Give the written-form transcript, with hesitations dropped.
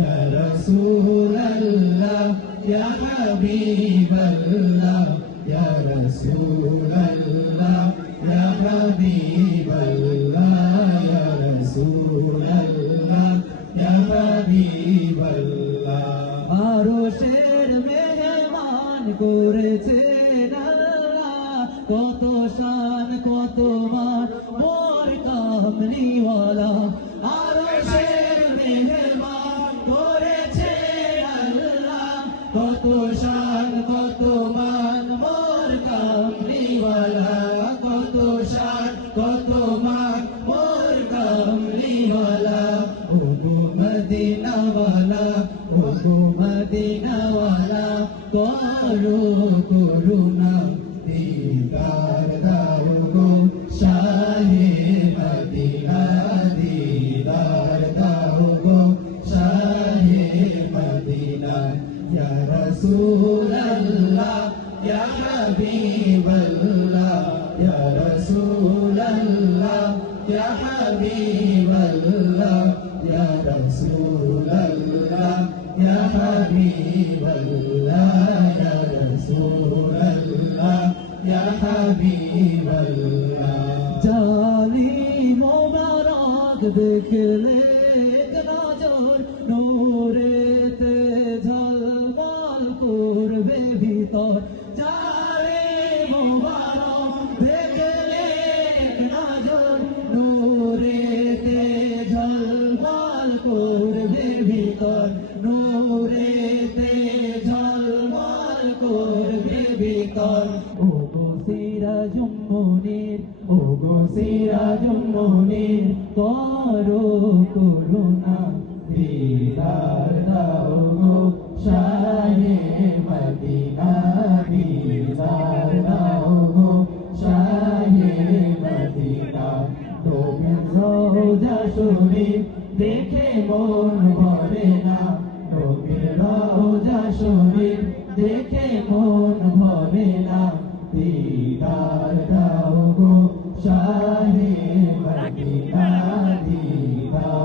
ya Rasulallah, ya Habiballah, ya Rasulallah, ya Habiballah, ya Rasulallah, ya Habiballah. আরশের মেহমান করেছেন আল্লাহ, কত শান কত মান মোর কামলিওয়ালা। আরশের মেহমান করেছেন আল্লাহ, কত শান কত মান মোর কামলিওয়ালা, কত শান কত মান মোর কামলিওয়ালা। ও গো মদিনাওয়ালা, ও গো মদিনাওয়ালা, করো করুণা দিদার দাও গো শাহে মদিনা, দিদার দাও গো শাহে মদিনা। ইয়া রাসূলাল্লাহ, ইয়া হাবিবাল্লাহ, ইয়া রাসূলাল্লাহ, ইয়া হাবিবাল্লাহ, ইয়া রাসূলাল্লাহ, ইয়া হাবিবাল্লাহ, ইয়া রাসূলাল্লাহ, ইয়া হাবিবাল্লাহ। জালি মোবারক দেখলে নজর, নূরেতে ঝলমল করবে ভিতর। জালি মোবারক দেখলে নজর, নূরেতে ঝলমল করবে ভিতর, নূরেতে ঝলমল করবে ভিতর। ও গো সিরাজুম মুনির, ও গো সিরাজুম মুনির, করো করুণা দিদার দাও গো শাহে মদিনা, দিদার দাও গো শাহে মদিনা। নবীর রওজা শরীফ দেখে মন ভরে না, নবীর রওজা শরীফ দেখে মন ভরে না, দিদার দাও গো শাহে মদিনা, দিদার